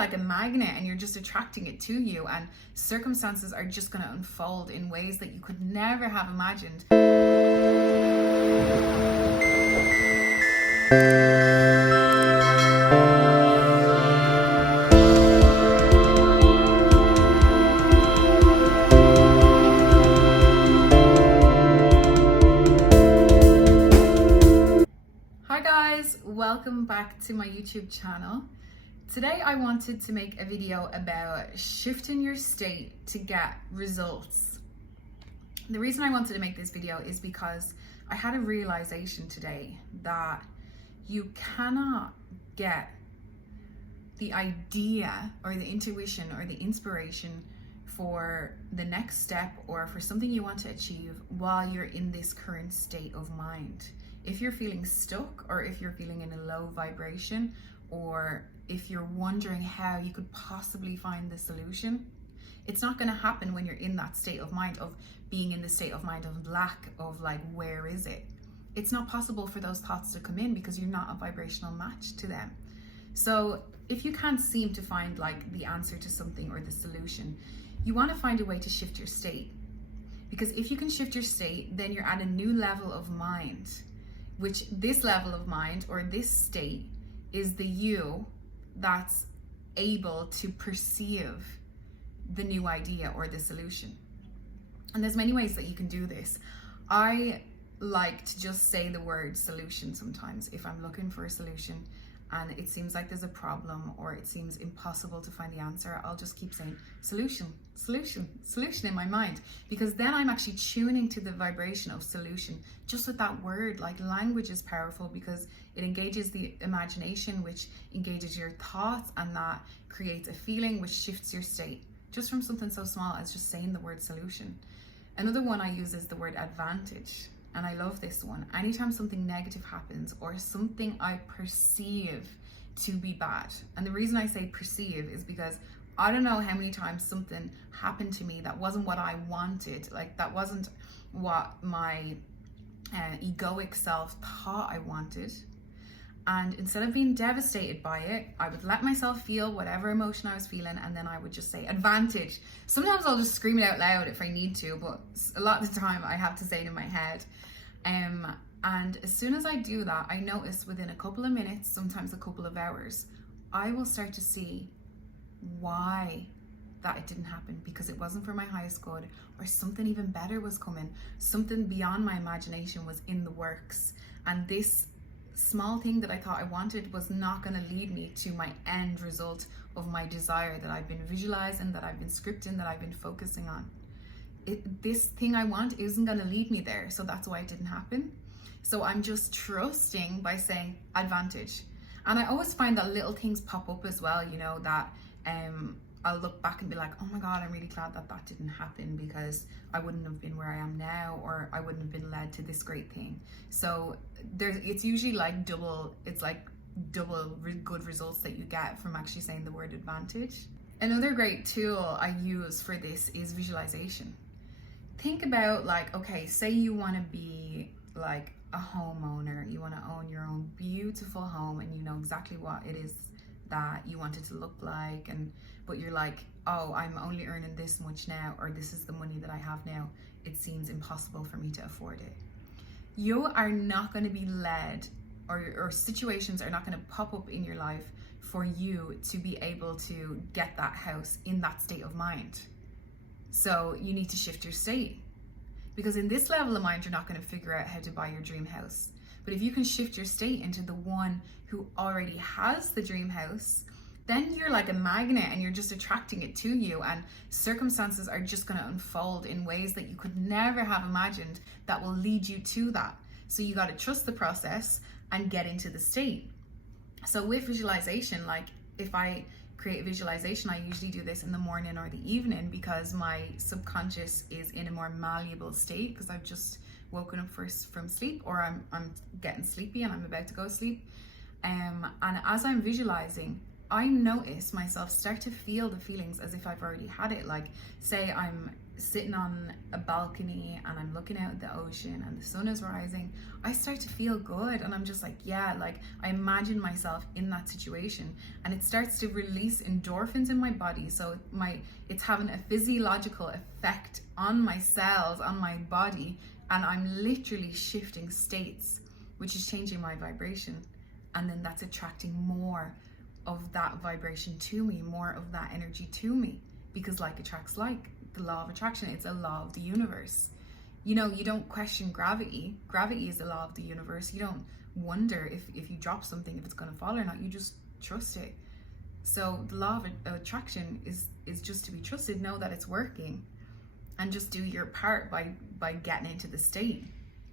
like a magnet and you're just attracting it to you, and circumstances are just going to unfold in ways that you could never have imagined. Hi guys, welcome back to my YouTube channel. Today I wanted to make a video about shifting your state to get results. The reason I wanted to make this video is because I had a realization today that you cannot get the idea or the intuition or the inspiration for the next step or for something you want to achieve while you're in this current state of mind. If you're feeling stuck, or if you're feeling in a low vibration, or if you're wondering how you could possibly find the solution, it's not going to happen when you're in that state of mind of being in the state of mind of lack of like, where is it? It's not possible for those thoughts to come in because you're not a vibrational match to them. So if you can't seem to find like the answer to something or the solution, you want to find a way to shift your state. Because if you can shift your state, then you're at a new level of mind, which this level of mind or this state is the you that's able to perceive the new idea or the solution. And there's many ways that you can do this. I like to just say the word solution sometimes if I'm looking for a solution and it seems like there's a problem or it seems impossible to find the answer. I'll just keep saying solution, solution, solution in my mind, because then I'm actually tuning to the vibration of solution just with that word. Like, language is powerful because it engages the imagination, which engages your thoughts, and that creates a feeling which shifts your state just from something so small as just saying the word solution. Another one I use is the word advantage. And I love this one. Anytime something negative happens or something I perceive to be bad. And the reason I say perceive is because I don't know how many times something happened to me that wasn't what I wanted. Like, that wasn't what my egoic self thought I wanted. And instead of being devastated by it, I would let myself feel whatever emotion I was feeling, and then I would just say advantage. Sometimes I'll just scream it out loud if I need to, but a lot of the time I have to say it in my head. And as soon as I do that, I notice within a couple of minutes, sometimes a couple of hours, I will start to see why that it didn't happen, because it wasn't for my highest good, or something even better was coming. Something beyond my imagination was in the works. And this small thing that I thought I wanted was not going to lead me to my end result of my desire that I've been visualizing, that I've been scripting, that I've been focusing on. This thing I want isn't going to lead me there, so that's why it didn't happen. So I'm just trusting by saying advantage. And I always find that little things pop up as well, you know, that I'll look back and be like, oh my God, I'm really glad that that didn't happen, because I wouldn't have been where I am now, or I wouldn't have been led to this great thing. So it's usually like double good results that you get from actually saying the word advantage. Another great tool I use for this is visualization. Think about, like, okay, say you want to be like a homeowner, you want to own your own beautiful home, and you know exactly what it is that you want it to look like, but you're like, oh, I'm only earning this much now, or this is the money that I have now. It seems impossible for me to afford it. You are not going to be led, or situations are not going to pop up in your life for you to be able to get that house in that state of mind. So you need to shift your state, because in this level of mind, you're not going to figure out how to buy your dream house. But if you can shift your state into the one who already has the dream house, then you're like a magnet and you're just attracting it to you, and circumstances are just going to unfold in ways that you could never have imagined that will lead you to that. So you got to trust the process and get into the state. So with visualization, like, if I create a visualization, I usually do this in the morning or the evening, because my subconscious is in a more malleable state, because I've just woken up first from sleep, or I'm getting sleepy and I'm about to go to sleep. And as I'm visualizing, I notice myself start to feel the feelings as if I've already had it. Like, say I'm sitting on a balcony and I'm looking out at the ocean and the sun is rising, I start to feel good, and I'm just like, yeah, like I imagine myself in that situation, and it starts to release endorphins in my body. So it's having a physiological effect on my cells, on my body, and I'm literally shifting states, which is changing my vibration. And then that's attracting more of that vibration to me, more of that energy to me, because like attracts like. The law of attraction, it's a law of the universe. You know, you don't question gravity. Gravity is the law of the universe. You don't wonder if you drop something, if it's going to fall or not. You just trust it. So the law of attraction is just to be trusted. Know that it's working, and just do your part by getting into the state.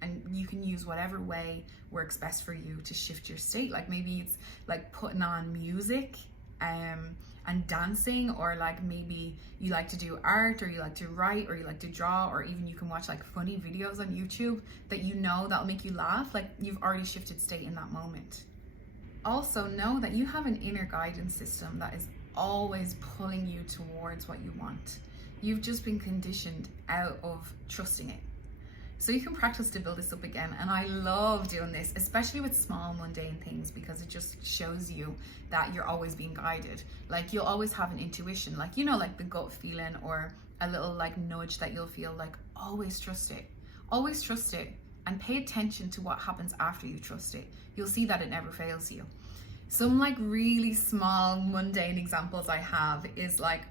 And you can use whatever way works best for you to shift your state. Like maybe it's like putting on music and dancing, or like maybe you like to do art, or you like to write, or you like to draw, or even you can watch like funny videos on YouTube that you know that'll make you laugh. Like you've already shifted state in that moment. Also know that you have an inner guidance system that is always pulling you towards what you want. You've just been conditioned out of trusting it. So you can practice to build this up again. And I love doing this, especially with small mundane things, because it just shows you that you're always being guided. Like you'll always have an intuition, like, you know, like the gut feeling or a little like nudge that you'll feel. Like always trust it. Always trust it, and pay attention to what happens after you trust it. You'll see that it never fails you. Some like really small mundane examples I have is like,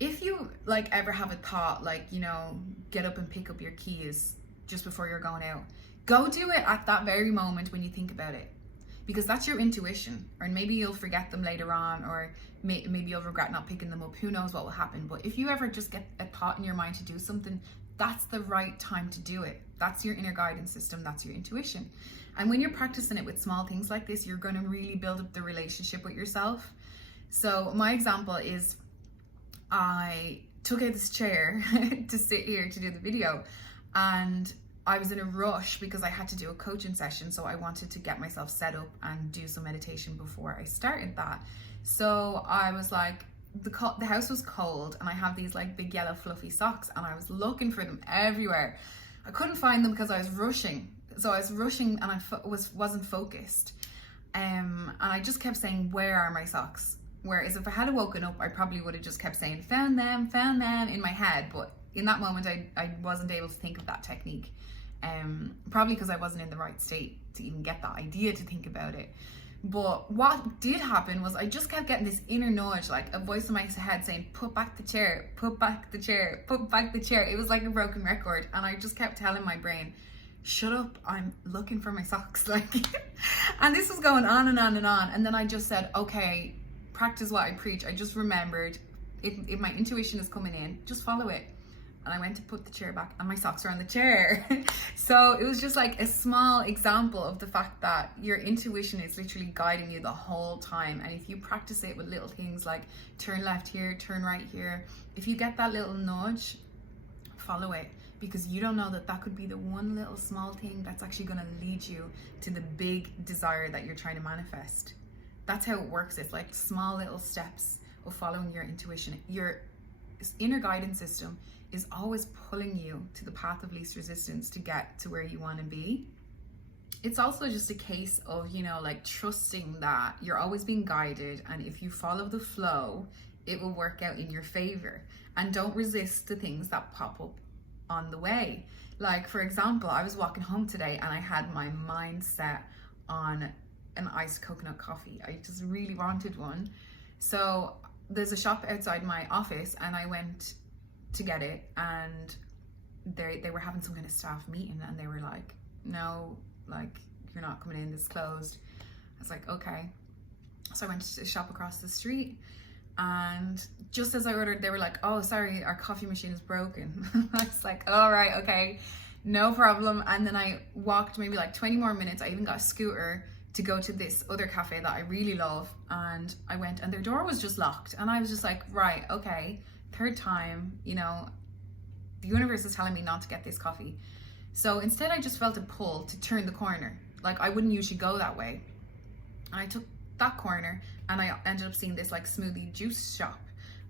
if you like ever have a thought, like, you know, get up and pick up your keys just before you're going out, go do it at that very moment when you think about it, because that's your intuition. Or maybe you'll forget them later on, or maybe you'll regret not picking them up. Who knows what will happen? But if you ever just get a thought in your mind to do something, that's the right time to do it. That's your inner guidance system. That's your intuition. And when you're practicing it with small things like this, you're going to really build up the relationship with yourself. So my example is, I took out this chair to sit here to do the video, and I was in a rush because I had to do a coaching session. So I wanted to get myself set up and do some meditation before I started that. So I was like, the house was cold, and I have these like big yellow fluffy socks, and I was looking for them everywhere. I couldn't find them because I was rushing. So I was rushing, and I wasn't focused. And I just kept saying, where are my socks? Whereas if I had woken up, I probably would have just kept saying, found them in my head. But in that moment, I wasn't able to think of that technique. Probably because I wasn't in the right state to even get that idea to think about it. But what did happen was I just kept getting this inner nudge, like a voice in my head saying, put back the chair, put back the chair, put back the chair. It was like a broken record. And I just kept telling my brain, shut up, I'm looking for my socks. Like, and this was going on and on and on. And then I just said, okay, practice what I preach. I just remembered, if my intuition is coming in, just follow it. And I went to put the chair back, and my socks are on the chair. So it was just like a small example of the fact that your intuition is literally guiding you the whole time. And if you practice it with little things like turn left here, turn right here, if you get that little nudge, follow it, because you don't know that could be the one little small thing that's actually going to lead you to the big desire that you're trying to manifest. That's how it works. It's like small little steps of following your intuition. Your inner guidance system is always pulling you to the path of least resistance to get to where you want to be. It's also just a case of, you know, like trusting that you're always being guided, and if you follow the flow, it will work out in your favor. And don't resist the things that pop up on the way. Like, for example, I was walking home today and I had my mind set on an iced coconut coffee. I just really wanted one. So there's a shop outside my office, and I went to get it, and they were having some kind of staff meeting, and they were like, no, like, you're not coming in, it's closed. I was like, okay. So I went to the shop across the street, and just as I ordered, they were like, oh, sorry, our coffee machine is broken. I was like, all right, okay, no problem. And then I walked maybe like 20 more minutes. I even got a scooter to go to this other cafe that I really love, and I went, and their door was just locked, and I was just like, right, okay, third time, you know, the universe is telling me not to get this coffee. So instead I just felt a pull to turn the corner. Like, I wouldn't usually go that way. And I took that corner, and I ended up seeing this like smoothie juice shop,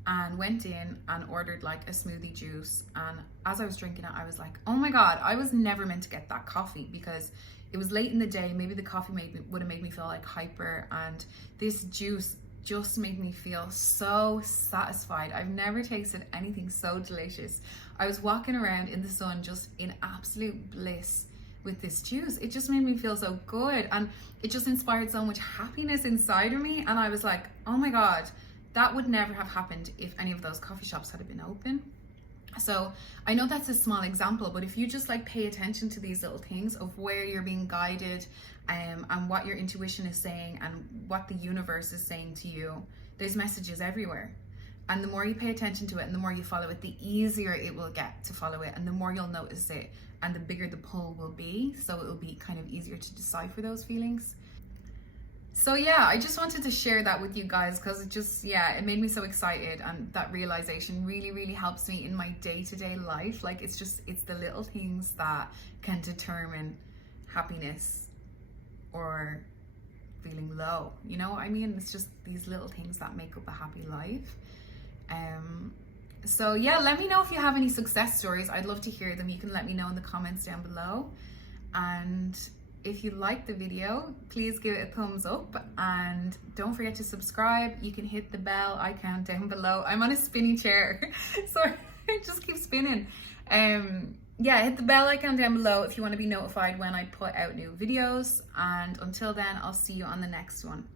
and went in and ordered like a smoothie juice. And as I was drinking it, I was like, oh my God, I was never meant to get that coffee, because it was late in the day. Maybe the coffee would have made me feel like hyper, and this juice just made me feel so satisfied. I've never tasted anything so delicious. I was walking around in the sun just in absolute bliss with this juice. It just made me feel so good, and it just inspired so much happiness inside of me. And I was like, oh my God, that would never have happened if any of those coffee shops had been open. So I know that's a small example, but if you just like pay attention to these little things of where you're being guided, and what your intuition is saying and what the universe is saying to you, there's messages everywhere. And the more you pay attention to it and the more you follow it, the easier it will get to follow it, and the more you'll notice it, and the bigger the pull will be. So it will be kind of easier to decipher those feelings. So yeah, I just wanted to share that with you guys, because it just, yeah, it made me so excited, and that realization really helps me in my day-to-day life. Like it's the little things that can determine happiness or feeling low, you know what I mean? It's just these little things that make up a happy life. So yeah, let me know if you have any success stories. I'd love to hear them. You can let me know in the comments down below. And if you like the video, please give it a thumbs up, and don't forget to subscribe. You can hit the bell icon down below. I'm on a spinny chair, so it just keeps spinning. Yeah, hit the bell icon down below if you want to be notified when I put out new videos. And until then, I'll see you on the next one.